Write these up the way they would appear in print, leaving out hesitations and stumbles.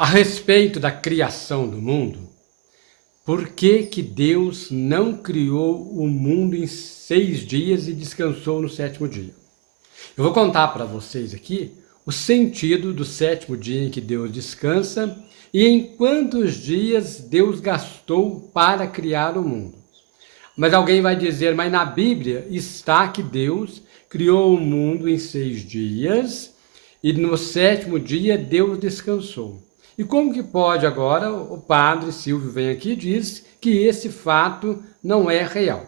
A respeito da criação do mundo, por que que Deus não criou o mundo em 6 dias e descansou no 7º dia? Eu vou contar para vocês aqui o sentido do 7º dia em que Deus descansa e em quantos dias Deus gastou para criar o mundo. Mas alguém vai dizer, mas na Bíblia está que Deus criou o mundo em 6 dias e no 7º dia Deus descansou. E como que pode agora, o padre Silvio vem aqui e diz que esse fato não é real.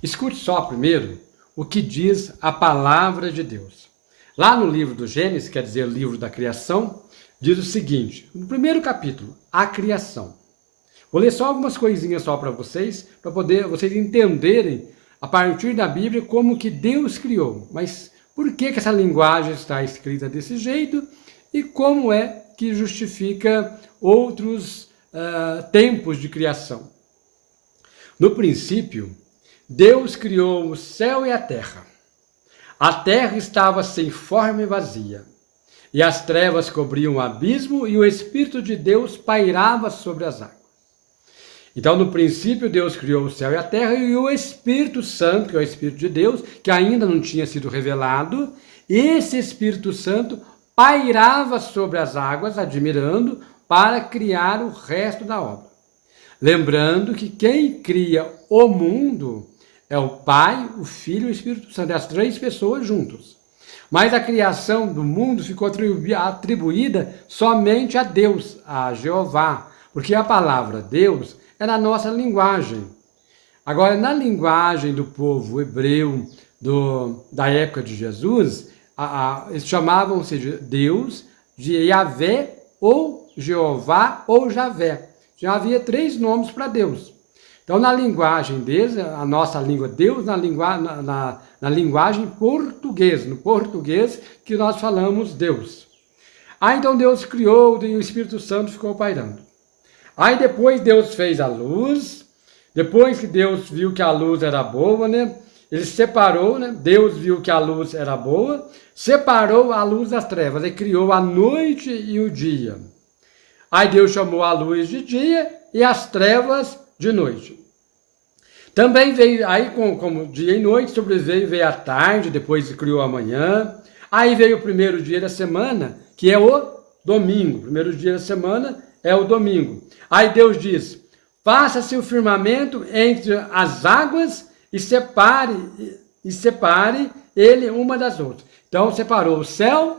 Escute só primeiro o que diz a palavra de Deus. Lá no livro do Gênesis, quer dizer, o livro da criação, diz o seguinte, no primeiro capítulo, a criação. Vou ler só algumas coisinhas só para vocês poder vocês entenderem a partir da Bíblia como que Deus criou. Mas por que essa linguagem está escrita desse jeito e como é que justifica outros tempos de criação. No princípio, Deus criou o céu e a terra. A terra estava sem forma e vazia, e as trevas cobriam o abismo, e o Espírito de Deus pairava sobre as águas. Então, no princípio, Deus criou o céu e a terra, e o Espírito Santo, que é o Espírito de Deus, que ainda não tinha sido revelado, esse Espírito Santo pairava sobre as águas, admirando, para criar o resto da obra. Lembrando que quem cria o mundo é o Pai, o Filho e o Espírito Santo, as 3 pessoas juntos. Mas a criação do mundo ficou atribuída somente a Deus, a Jeová, porque a palavra Deus é na nossa linguagem. Agora, na linguagem do povo hebreu da época de Jesus, eles chamavam-se de Deus, de Yahvé, ou Jeová, ou Javé. Já havia 3 nomes para Deus. Então, na linguagem deles, a nossa língua Deus, na linguagem portuguesa, no português que nós falamos Deus. Aí então Deus criou e o Espírito Santo ficou pairando. Aí depois Deus fez a luz, depois que Deus viu que a luz era boa, né? Ele separou, né? Deus viu que a luz era boa, separou a luz das trevas e criou a noite e o dia. Aí Deus chamou a luz de dia e as trevas de noite. Também veio, aí como dia e noite, veio a tarde, depois criou a manhã. Aí veio o primeiro dia da semana, que é o domingo. O primeiro dia da semana é o domingo. Aí Deus diz, faça-se o firmamento entre as águas e separe ele uma das outras. Então separou o céu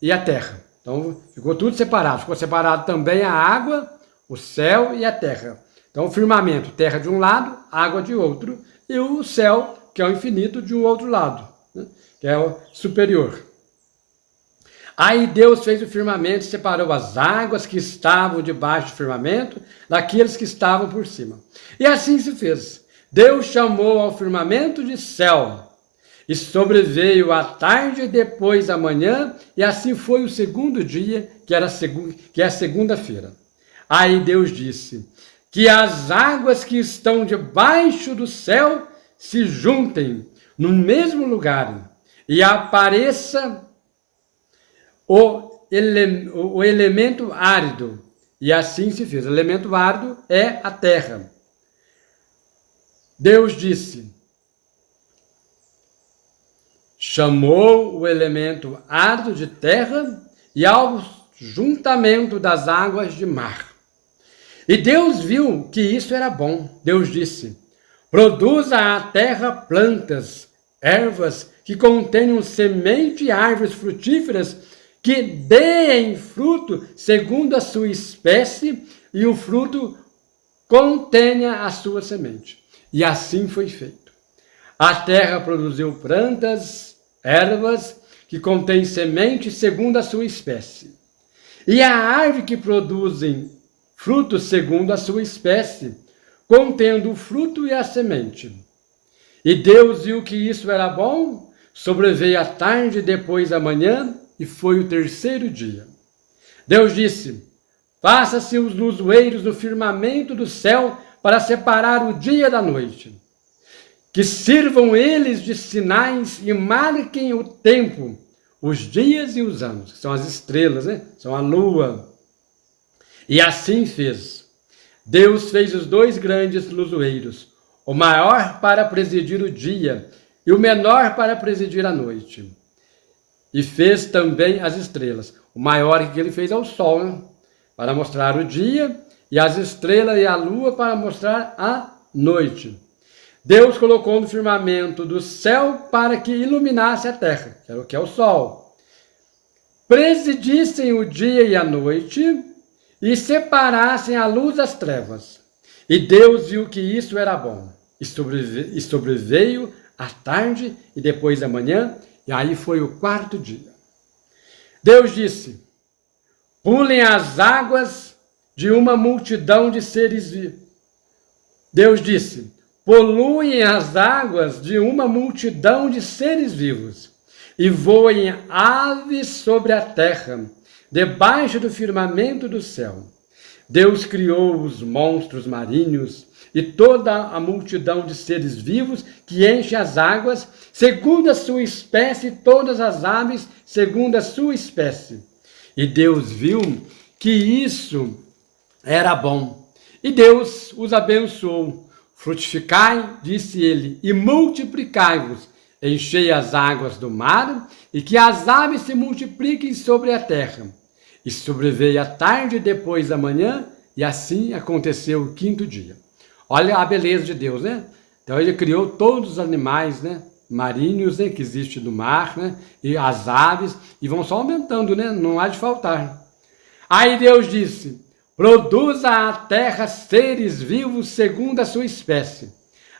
e a terra. Então ficou tudo separado. Ficou separado também a água, o céu e a terra. Então o firmamento, terra de um lado, água de outro, e o céu, que é o infinito, de um outro lado, né? Que é o superior. Aí Deus fez o firmamento, separou as águas que estavam debaixo do firmamento daqueles que estavam por cima. E assim se fez. Deus chamou ao firmamento de céu, e sobreveio a tarde depois a manhã, e assim foi o 2º dia, que é a segunda-feira. Aí Deus disse, que as águas que estão debaixo do céu se juntem no mesmo lugar, e apareça o elemento árido. E assim se fez. O elemento árido é a terra. Deus disse, chamou o elemento árido de terra e ao juntamento das águas de mar. E Deus viu que isso era bom. Deus disse, produza a terra plantas, ervas que contenham semente e árvores frutíferas que deem fruto segundo a sua espécie e o fruto contenha a sua semente. E assim foi feito. A terra produziu plantas, ervas que contêm semente segundo a sua espécie. E a árvore que produzem frutos segundo a sua espécie, contendo o fruto e a semente. E Deus viu que isso era bom, sobreveio a tarde depois da manhã, e foi o 3º dia. Deus disse, faça-se os luzoeiros do firmamento do céu para separar o dia da noite. Que sirvam eles de sinais e marquem o tempo, os dias e os anos, que são as estrelas, né? São a lua. E assim fez. Deus fez os 2 grandes luzoeiros, o maior para presidir o dia e o menor para presidir a noite. E fez também as estrelas. O maior que ele fez é o sol, né? Para mostrar o dia, e as estrelas e a lua para mostrar a noite. Deus colocou no firmamento do céu para que iluminasse a terra, que é o sol. Presidissem o dia e a noite, e separassem a luz das trevas. E Deus viu que isso era bom. E sobreveio a tarde e depois da manhã, e aí foi o 4º dia. Deus disse: pulem as águas de uma multidão de seres vivos. Deus disse: poluem as águas de uma multidão de seres vivos, e voem aves sobre a terra, debaixo do firmamento do céu. Deus criou os monstros marinhos e toda a multidão de seres vivos que enche as águas, segundo a sua espécie, todas as aves, segundo a sua espécie. E Deus viu que isso era bom. E Deus os abençoou. Frutificai, disse ele, e multiplicai-vos, enchei as águas do mar, e que as aves se multipliquem sobre a terra. E sobreveio a tarde depois da manhã, e assim aconteceu o 5º dia. Olha a beleza de Deus, né? Então ele criou todos os animais, né? Marinhos, né? Que existem no mar, né? E as aves, e vão só aumentando, né? Não há de faltar. Aí Deus disse: produza a terra seres vivos segundo a sua espécie,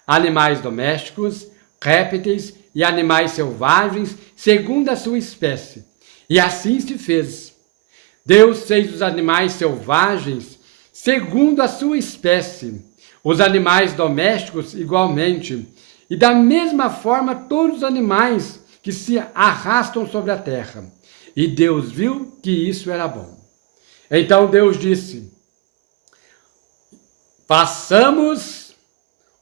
animais domésticos, répteis e animais selvagens segundo a sua espécie. E assim se fez. Deus fez os animais selvagens segundo a sua espécie, os animais domésticos igualmente, e da mesma forma todos os animais que se arrastam sobre a terra. E Deus viu que isso era bom. Então Deus disse: façamos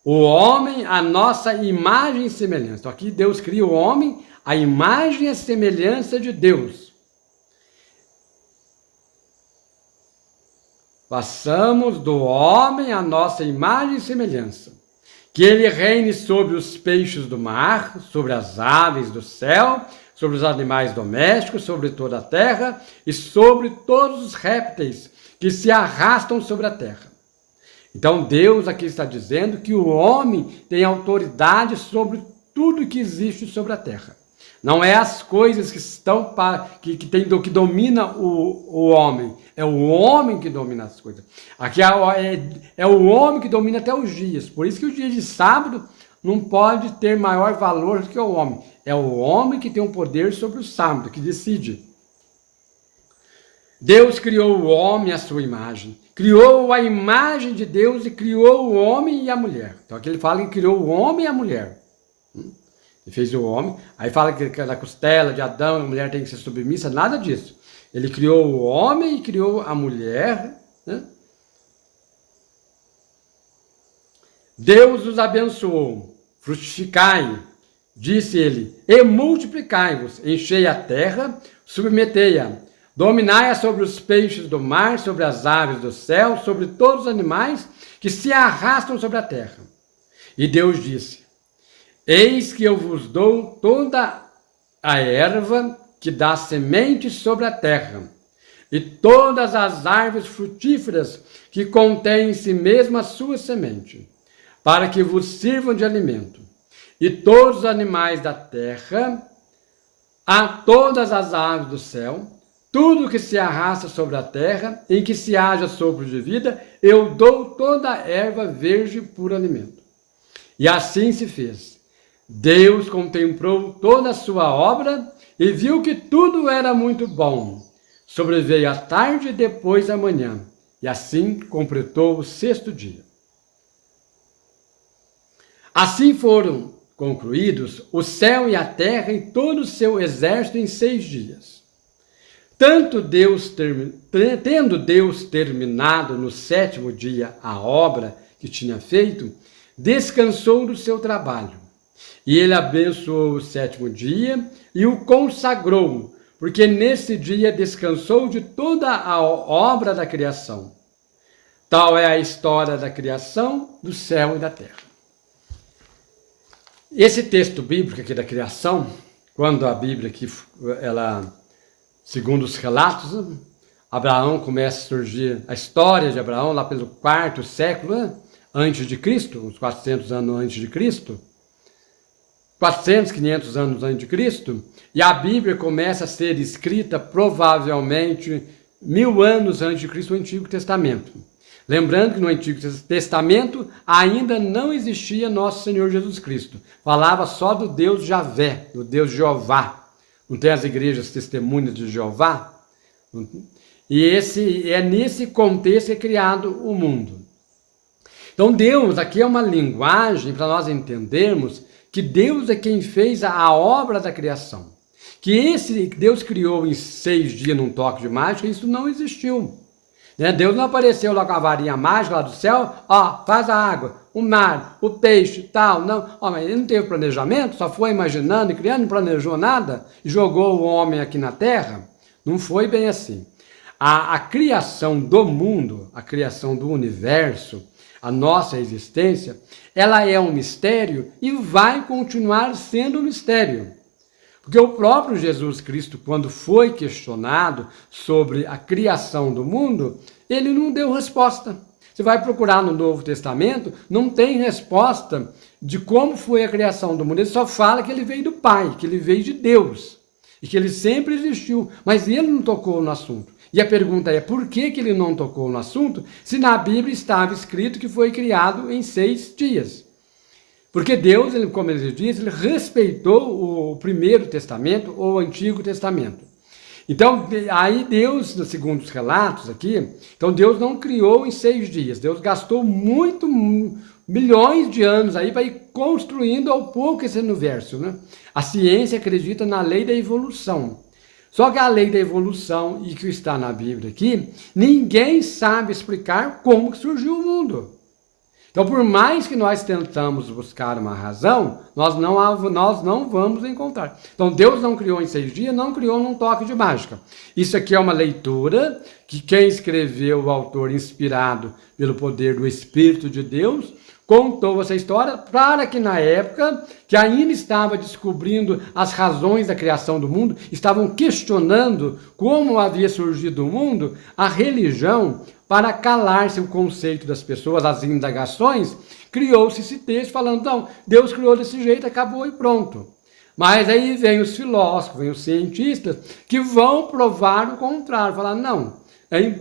o homem à nossa imagem e semelhança. Então, aqui Deus cria o homem à imagem e semelhança de Deus. Façamos do homem a nossa imagem e semelhança, que ele reine sobre os peixes do mar, sobre as aves do céu, sobre os animais domésticos, sobre toda a terra e sobre todos os répteis que se arrastam sobre a terra. Então Deus aqui está dizendo que o homem tem autoridade sobre tudo que existe sobre a terra. Não é as coisas que estão que domina o homem, é o homem que domina as coisas. Aqui é o homem que domina até os dias. Por isso que o dia de sábado não pode ter maior valor do que o homem. É o homem que tem o poder sobre o sábado, que decide. Deus criou o homem à sua imagem. Criou a imagem de Deus e criou o homem e a mulher. Então aqui ele fala que criou o homem e a mulher. Ele fez o homem, aí fala que da costela de Adão, a mulher tem que ser submissa, nada disso. Ele criou o homem e criou a mulher, né? Deus os abençoou, frutificai, disse ele, e multiplicai-vos, enchei a terra, submetei-a, dominai-a sobre os peixes do mar, sobre as aves do céu, sobre todos os animais que se arrastam sobre a terra. E Deus disse: eis que eu vos dou toda a erva que dá semente sobre a terra, e todas as árvores frutíferas que contêm em si mesma a sua semente, para que vos sirvam de alimento. E todos os animais da terra, a todas as aves do céu, tudo que se arrasta sobre a terra, em que se haja sopro de vida, eu dou toda a erva verde por alimento. E assim se fez. Deus contemplou toda a sua obra e viu que tudo era muito bom. Sobreveio a tarde depois da manhã, e assim completou o 6º dia. Assim foram concluídos o céu e a terra e todo o seu exército em 6 dias. Tendo Deus terminado no 7º dia a obra que tinha feito, descansou do seu trabalho. E ele abençoou o 7º dia e o consagrou, porque nesse dia descansou de toda a obra da criação. Tal é a história da criação do céu e da terra. Esse texto bíblico aqui da criação, quando a Bíblia aqui, ela, segundo os relatos, Abraão começa a surgir, a história de Abraão lá pelo 4º século antes de Cristo, uns 400 anos antes de Cristo, 400, 500 anos antes de Cristo, e a Bíblia começa a ser escrita provavelmente 1000 anos antes de Cristo, o Antigo Testamento. Lembrando que no Antigo Testamento ainda não existia nosso Senhor Jesus Cristo. Falava só do Deus Javé, do Deus Jeová. Não tem as igrejas testemunhas de Jeová? E é nesse contexto que é criado o mundo. Então Deus, aqui é uma linguagem para nós entendermos que Deus é quem fez a obra da criação. Que esse Deus criou em 6 dias num toque de mágica, isso não existiu. Deus não apareceu lá com a varinha mágica lá do céu, faz a água, o mar, o peixe, tal, não. Mas ele não teve planejamento, só foi imaginando e criando, não planejou nada, e jogou o homem aqui na terra. Não foi bem assim. A criação do mundo, a criação do universo, a nossa existência, ela é um mistério e vai continuar sendo um mistério. Porque o próprio Jesus Cristo, quando foi questionado sobre a criação do mundo, ele não deu resposta. Você vai procurar no Novo Testamento, não tem resposta de como foi a criação do mundo. Ele só fala que ele veio do Pai, que ele veio de Deus, e que ele sempre existiu, mas ele não tocou no assunto. E a pergunta é, por que ele não tocou no assunto, se na Bíblia estava escrito que foi criado em 6 dias? Porque Deus, como ele diz, ele respeitou o Primeiro Testamento ou o Antigo Testamento. Então, aí Deus, segundo os relatos aqui, então Deus não criou em 6 dias. Deus gastou milhões de anos aí para ir construindo ao pouco esse universo, né? A ciência acredita na lei da evolução. Só que a lei da evolução, e que está na Bíblia aqui, ninguém sabe explicar como que surgiu o mundo. Então, por mais que nós tentamos buscar uma razão, nós não vamos encontrar. Então, Deus não criou em 6 dias, não criou num toque de mágica. Isso aqui é uma leitura que quem escreveu, o autor inspirado pelo poder do Espírito de Deus, contou essa história para que na época, que ainda estava descobrindo as razões da criação do mundo, estavam questionando como havia surgido o mundo, a religião, para calar-se o conceito das pessoas, as indagações, criou-se esse texto falando, não, Deus criou desse jeito, acabou e pronto. Mas aí vem os filósofos, vem os cientistas, que vão provar o contrário, falar, não, é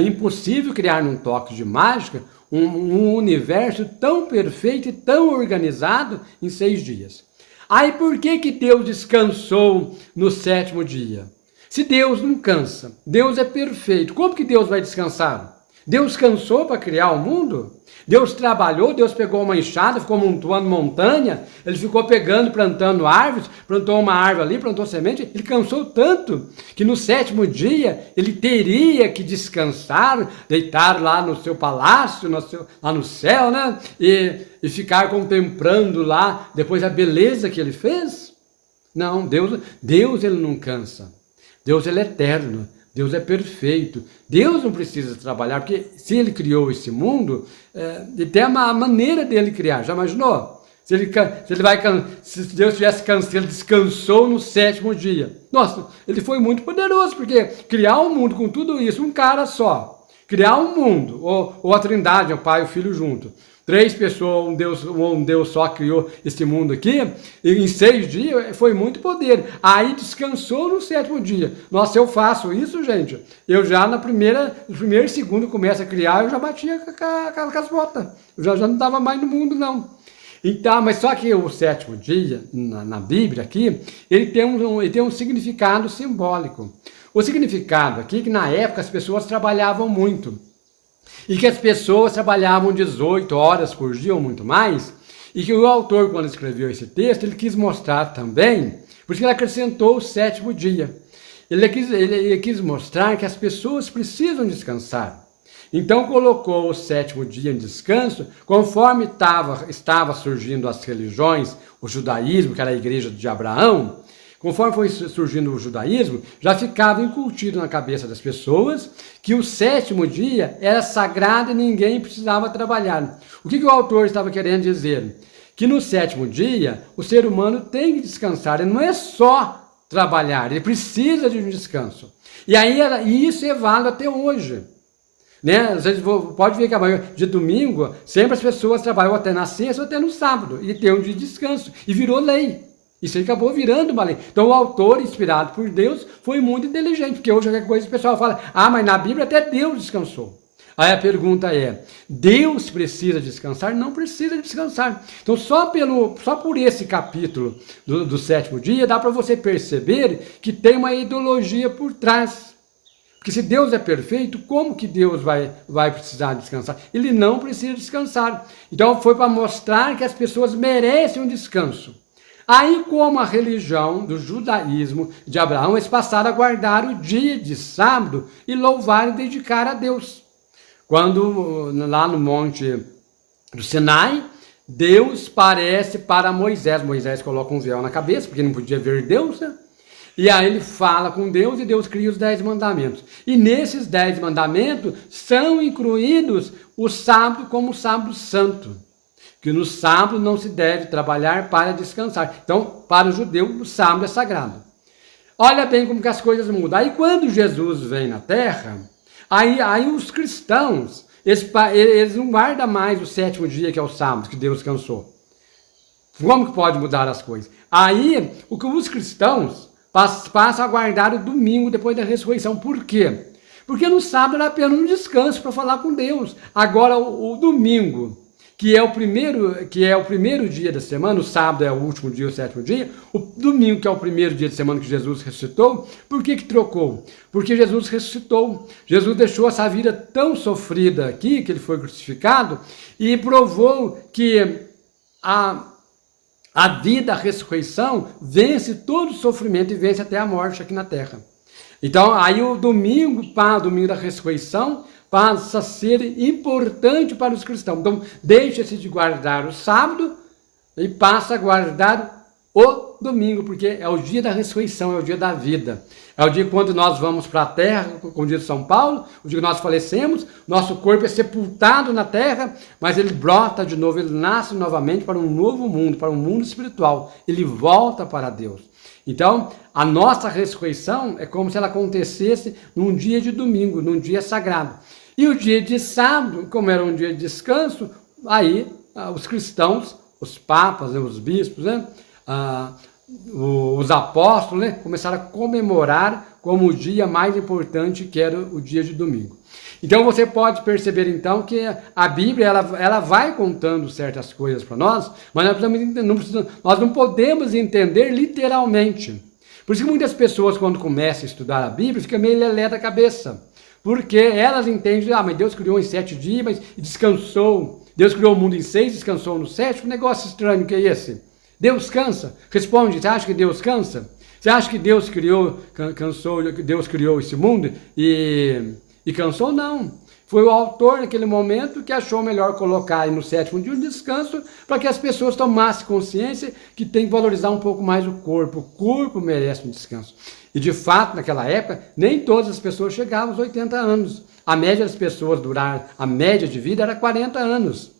impossível criar num toque de mágica um universo tão perfeito e tão organizado em 6 dias. Aí por que Deus descansou no 7º dia? Se Deus não cansa, Deus é perfeito, como que Deus vai descansar? Deus cansou para criar o mundo? Deus trabalhou, Deus pegou uma enxada, ficou montando montanha, ele ficou pegando, plantando árvores, plantou uma árvore ali, plantou semente, ele cansou tanto que no 7º dia ele teria que descansar, deitar lá no seu palácio, lá no céu, né? E ficar contemplando lá depois a beleza que ele fez? Não, Deus ele não cansa. Deus ele é eterno, Deus é perfeito. Deus não precisa trabalhar, porque se ele criou esse mundo, ele tem a maneira dele criar. Já imaginou? Se Deus tivesse cansado, ele descansou no 7º dia. Nossa, ele foi muito poderoso, porque criar um mundo com tudo isso, um cara só. Criar um mundo, ou a Trindade, o Pai e o Filho junto. 3 pessoas, um Deus só criou esse mundo aqui, e em 6 dias foi muito poder. Aí descansou no 7º dia. Nossa, eu faço isso, gente. Eu já no primeiro e segundo começa a criar, eu já batia com as botas. Eu já não estava mais no mundo, não. Então, mas só que o 7º dia, na Bíblia aqui, ele tem um significado simbólico. O significado aqui é que na época as pessoas trabalhavam muito. E que as pessoas trabalhavam 18 horas por dia ou muito mais, e que o autor, quando escreveu esse texto, ele quis mostrar também, por isso que ele acrescentou o 7º dia. Ele quis mostrar que as pessoas precisam descansar. Então colocou o 7º dia em descanso, conforme estava surgindo as religiões, o judaísmo, que era a igreja de Abraão, Conforme foi surgindo o judaísmo, já ficava incutido na cabeça das pessoas que o sétimo dia era sagrado e ninguém precisava trabalhar. O que o autor estava querendo dizer? Que no sétimo dia, o ser humano tem que descansar, ele não é só trabalhar, ele precisa de um descanso. E isso é válido até hoje. Né? Vocês pode ver que de domingo, sempre as pessoas trabalham até na sexta ou até no sábado, e tem um dia de descanso, e virou lei. Isso acabou virando uma lei. Então o autor, inspirado por Deus, foi muito inteligente, porque hoje qualquer coisa o pessoal fala, mas na Bíblia até Deus descansou. Aí a pergunta é, Deus precisa descansar? Não precisa descansar. Então só por esse capítulo do sétimo dia, dá para você perceber que tem uma ideologia por trás. Porque se Deus é perfeito, como que Deus vai precisar descansar? Ele não precisa descansar. Então foi para mostrar que as pessoas merecem um descanso. Aí, como a religião do judaísmo de Abraão, eles passaram a guardar o dia de sábado e louvar e dedicar a Deus. Quando lá no monte do Sinai, Deus parece para Moisés. Moisés coloca um véu na cabeça, porque não podia ver Deus, né? E aí ele fala com Deus e Deus cria os 10 mandamentos. E nesses 10 mandamentos são incluídos o sábado como o sábado santo. Que no sábado não se deve trabalhar para descansar. Então, para o judeu, o sábado é sagrado. Olha bem como que as coisas mudam. Aí quando Jesus vem na terra, aí os cristãos, eles não guardam mais o sétimo dia, que é o sábado, que Deus descansou. Como que pode mudar as coisas? Aí, o que os cristãos passam a guardar o domingo depois da ressurreição. Por quê? Porque no sábado era apenas um descanso para falar com Deus. Agora, o domingo, que é o primeiro dia da semana, o sábado é o último dia, o sétimo dia, o domingo, que é o primeiro dia da semana que Jesus ressuscitou, por que trocou? Porque Jesus ressuscitou. Jesus deixou essa vida tão sofrida aqui, que ele foi crucificado, e provou que a vida, a ressurreição, vence todo o sofrimento e vence até a morte aqui na terra. Então, aí o domingo da ressurreição, passa a ser importante para os cristãos. Então, deixa-se de guardar o sábado e passa a guardar o domingo, porque é o dia da ressurreição, é o dia da vida. É o dia quando nós vamos para a terra, como diz São Paulo, o dia que nós falecemos, nosso corpo é sepultado na terra, mas ele brota de novo, ele nasce novamente para um novo mundo, para um mundo espiritual. Ele volta para Deus. Então, a nossa ressurreição é como se ela acontecesse num dia de domingo, num dia sagrado. E o dia de sábado, como era um dia de descanso, aí os cristãos, os papas, né, os bispos, né, os apóstolos, né, começaram a comemorar como o dia mais importante, que era o dia de domingo. Então você pode perceber então que a Bíblia ela vai contando certas coisas para nós, mas nós não podemos entender literalmente. Por isso que muitas pessoas, quando começam a estudar a Bíblia, ficam meio lelé da cabeça. Porque elas entendem, mas Deus criou em 7 dias, mas descansou. Deus criou o mundo em 6, descansou no 7. Que negócio estranho que é esse? Deus cansa? Responde, você acha que Deus cansa? Você acha que Deus criou esse mundo e cansou? Não. Foi o autor, naquele momento, que achou melhor colocar aí no 7º dia um descanso para que as pessoas tomassem consciência que tem que valorizar um pouco mais o corpo. O corpo merece um descanso. E, de fato, naquela época, nem todas as pessoas chegavam aos 80 anos. A média das pessoas a média de vida era 40 anos.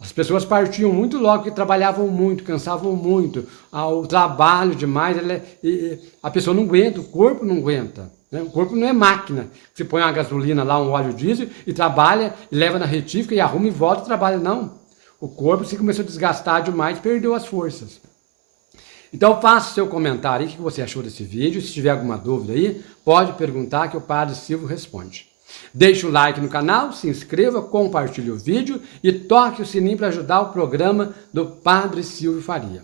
As pessoas partiam muito logo, porque trabalhavam muito, cansavam muito. O trabalho demais, a pessoa não aguenta, o corpo não aguenta. Né? O corpo não é máquina. Você põe uma gasolina lá, um óleo diesel, e trabalha, e leva na retífica, e arruma e volta e trabalha. Não. O corpo, se começou a desgastar demais, perdeu as forças. Então faça o seu comentário aí, o que você achou desse vídeo. Se tiver alguma dúvida aí, pode perguntar que o Padre Silvio responde. Deixe um like no canal, se inscreva, compartilhe o vídeo e toque o sininho para ajudar o programa do Padre Silvio Faria.